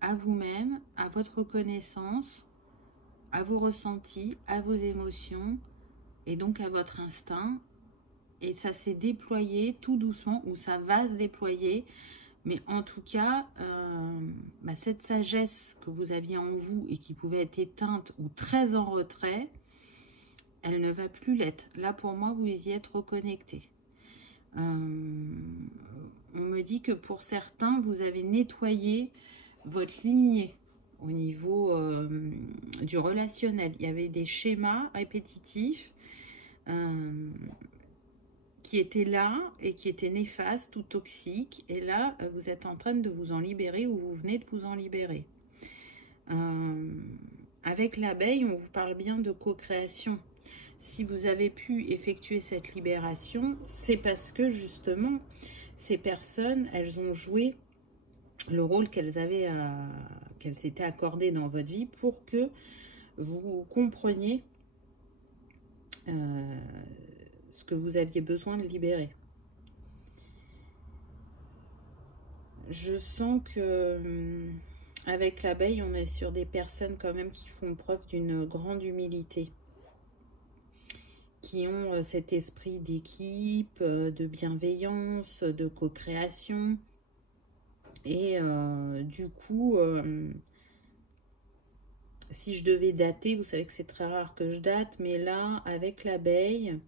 à vous-même, à votre reconnaissance, à vos ressentis, à vos émotions et donc à votre instinct. Et ça s'est déployé tout doucement, ou ça va se déployer. Mais en tout cas, cette sagesse que vous aviez en vous et qui pouvait être éteinte ou très en retrait, elle ne va plus l'être. Là, pour moi, vous y êtes reconnecté. On me dit que pour certains, vous avez nettoyé votre lignée au niveau du relationnel. Il y avait des schémas répétitifs qui étaient là et qui étaient néfastes ou toxiques. Et là, vous êtes en train de vous en libérer ou vous venez de vous en libérer. Avec l'abeille, on vous parle bien de co-création. Si vous avez pu effectuer cette libération, c'est parce que justement, ces personnes, elles ont joué le rôle qu'elles s'étaient accordé dans votre vie pour que vous compreniez ce que vous aviez besoin de libérer. Je sens que avec l'abeille, on est sur des personnes quand même qui font preuve d'une grande humilité, qui ont cet esprit d'équipe, de bienveillance, de co-création. Et du coup, si je devais dater, vous savez que c'est très rare que je date, mais là, avec l'abeille,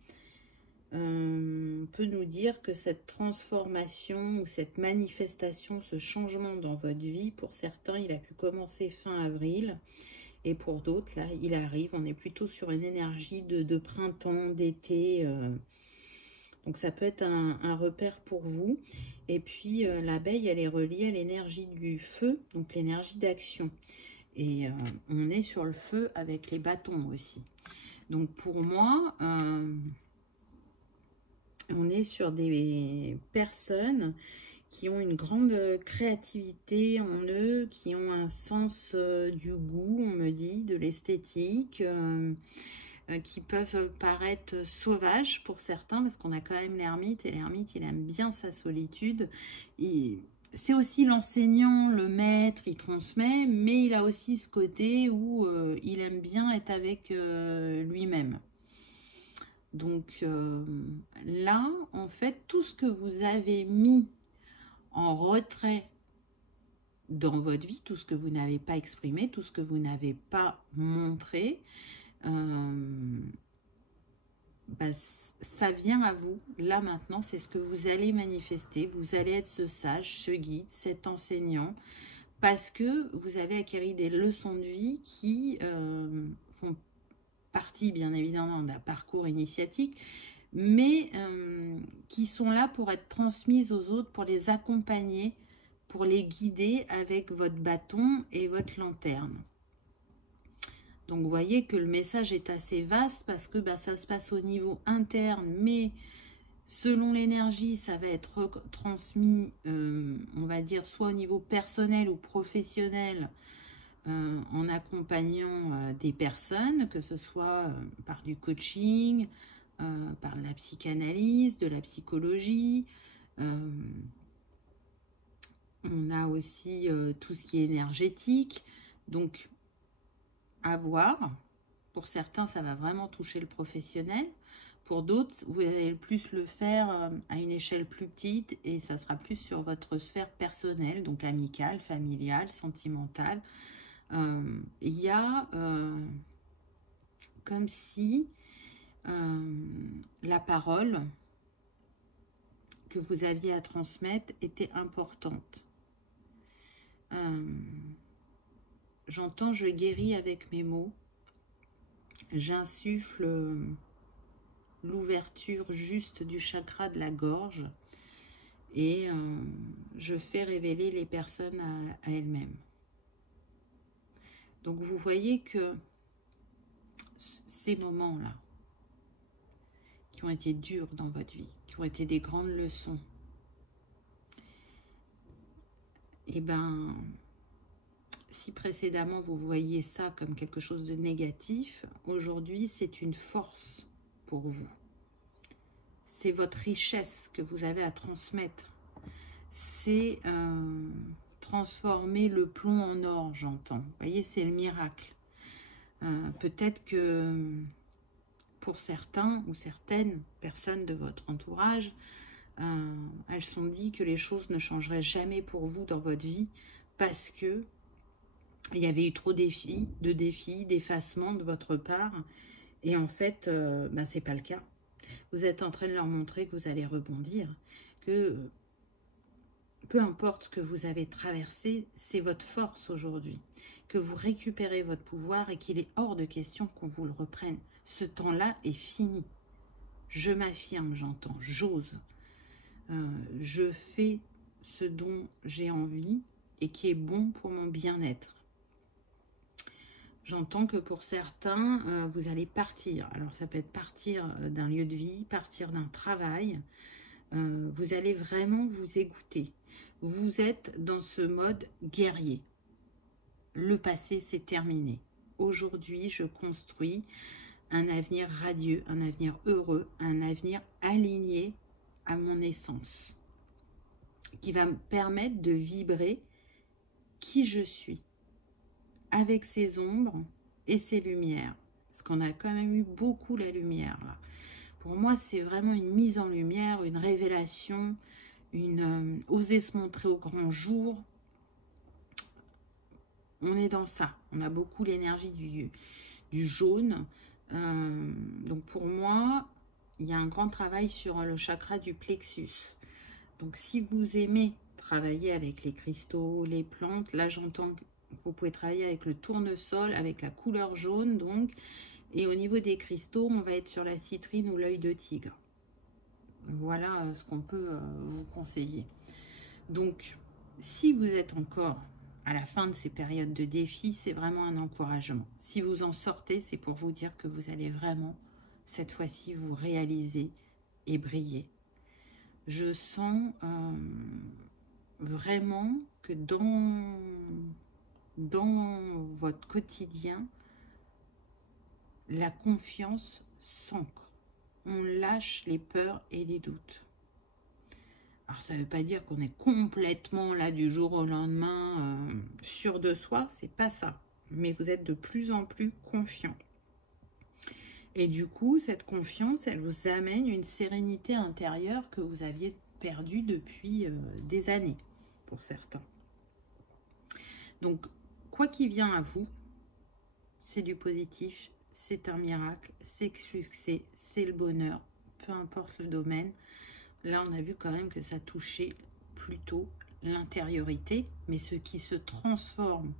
on peut nous dire que cette transformation ou cette manifestation, ce changement dans votre vie, pour certains, il a pu commencer fin avril. Et pour d'autres, là, il arrive. On est plutôt sur une énergie de printemps, d'été. Donc, ça peut être un repère pour vous. Et puis, l'abeille, elle est reliée à l'énergie du feu, donc l'énergie d'action. Et on est sur le feu avec les bâtons aussi. Donc, pour moi, on est sur des personnes qui ont une grande créativité en eux, qui ont un sens du goût, on me dit, de l'esthétique, qui peuvent paraître sauvages pour certains, parce qu'on a quand même l'ermite, et l'ermite, il aime bien sa solitude. C'est aussi l'enseignant, le maître, il transmet, mais il a aussi ce côté où il aime bien être avec lui-même. Donc là, en fait, tout ce que vous avez mis en retrait dans votre vie, tout ce que vous n'avez pas exprimé, tout ce que vous n'avez pas montré, ça vient à vous. Là maintenant, c'est ce que vous allez manifester. Vous allez être ce sage, ce guide, cet enseignant, parce que vous avez acquis des leçons de vie qui font partie, bien évidemment, d'un parcours initiatique, mais qui sont là pour être transmises aux autres, pour les accompagner, pour les guider avec votre bâton et votre lanterne. Donc, vous voyez que le message est assez vaste parce que ça se passe au niveau interne, mais selon l'énergie, ça va être transmis, on va dire, soit au niveau personnel ou professionnel, en accompagnant des personnes, que ce soit par du coaching, par de la psychanalyse, de la psychologie. On a aussi tout ce qui est énergétique. Donc, à voir. Pour certains, ça va vraiment toucher le professionnel. Pour d'autres, vous allez plus le faire à une échelle plus petite et ça sera plus sur votre sphère personnelle, donc amicale, familiale, sentimentale. Il y a comme si la parole que vous aviez à transmettre était importante. J'entends, je guéris avec mes mots. J'insuffle l'ouverture juste du chakra de la gorge. Et je fais révéler les personnes à elles-mêmes. Donc vous voyez que ces moments-là, qui ont été durs dans votre vie, qui ont été des grandes leçons, et ben, si précédemment vous voyez ça comme quelque chose de négatif, aujourd'hui c'est une force pour vous. C'est votre richesse que vous avez à transmettre. C'est transformer le plomb en or, j'entends. Vous voyez, c'est le miracle. Peut-être que pour certains ou certaines personnes de votre entourage, elles se sont dit que les choses ne changeraient jamais pour vous dans votre vie parce que il y avait eu trop de défis, d'effacements de votre part. Et en fait, c'est pas le cas. Vous êtes en train de leur montrer que vous allez rebondir, que peu importe ce que vous avez traversé, c'est votre force aujourd'hui, que vous récupérez votre pouvoir et qu'il est hors de question qu'on vous le reprenne. Ce temps-là est fini. Je m'affirme, j'entends, j'ose. Je fais ce dont j'ai envie et qui est bon pour mon bien-être. J'entends que pour certains, vous allez partir. Alors ça peut être partir d'un lieu de vie, partir d'un travail. Vous allez vraiment vous écouter. Vous êtes dans ce mode guerrier. Le passé, c'est terminé. Aujourd'hui, je construis un avenir radieux, un avenir heureux, un avenir aligné à mon essence, qui va me permettre de vibrer qui je suis, avec ses ombres et ses lumières. Parce qu'on a quand même eu beaucoup la lumière, là. Pour moi, c'est vraiment une mise en lumière, une révélation, oser se montrer au grand jour. On est dans ça. On a beaucoup l'énergie du jaune. Donc pour moi, il y a un grand travail sur le chakra du plexus. Donc si vous aimez travailler avec les cristaux, les plantes, là j'entends que vous pouvez travailler avec le tournesol, avec la couleur jaune donc. Et au niveau des cristaux, on va être sur la citrine ou l'œil de tigre. Voilà ce qu'on peut vous conseiller. Donc, si vous êtes encore à la fin de ces périodes de défi, c'est vraiment un encouragement. Si vous en sortez, c'est pour vous dire que vous allez vraiment, cette fois-ci, vous réaliser et briller. Je sens vraiment que dans votre quotidien, la confiance s'ancre. On lâche les peurs et les doutes. Alors ça ne veut pas dire qu'on est complètement là du jour au lendemain sûr de soi, c'est pas ça. Mais vous êtes de plus en plus confiant. Et du coup, cette confiance, elle vous amène une sérénité intérieure que vous aviez perdue depuis des années, pour certains. Donc, quoi qu'il vient à vous, c'est du positif, c'est un miracle, c'est le succès, c'est le bonheur, peu importe le domaine. Là, on a vu quand même que ça touchait plutôt l'intériorité, mais ce qui se transforme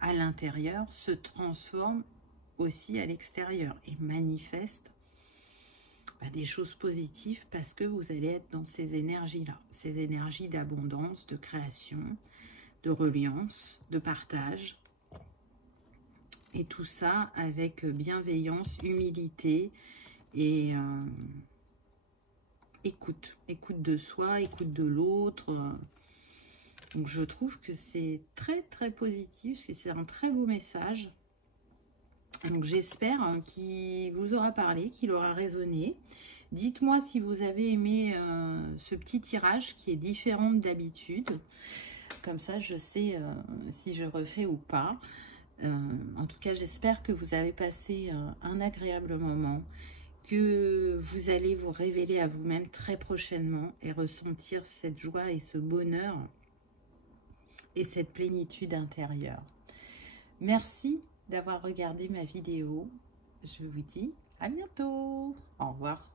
à l'intérieur se transforme aussi à l'extérieur et manifeste des choses positives parce que vous allez être dans ces énergies-là, ces énergies d'abondance, de création, de reliance, de partage. Et tout ça avec bienveillance, humilité et écoute de soi, écoute de l'autre. Donc je trouve que c'est très très positif, c'est un très beau message. Donc j'espère qu'il vous aura parlé, qu'il aura résonné. Dites-moi si vous avez aimé ce petit tirage qui est différent d'habitude. Comme ça je sais si je refais ou pas. En tout cas, j'espère que vous avez passé un agréable moment, que vous allez vous révéler à vous-même très prochainement et ressentir cette joie et ce bonheur et cette plénitude intérieure. Merci d'avoir regardé ma vidéo. Je vous dis à bientôt. Au revoir.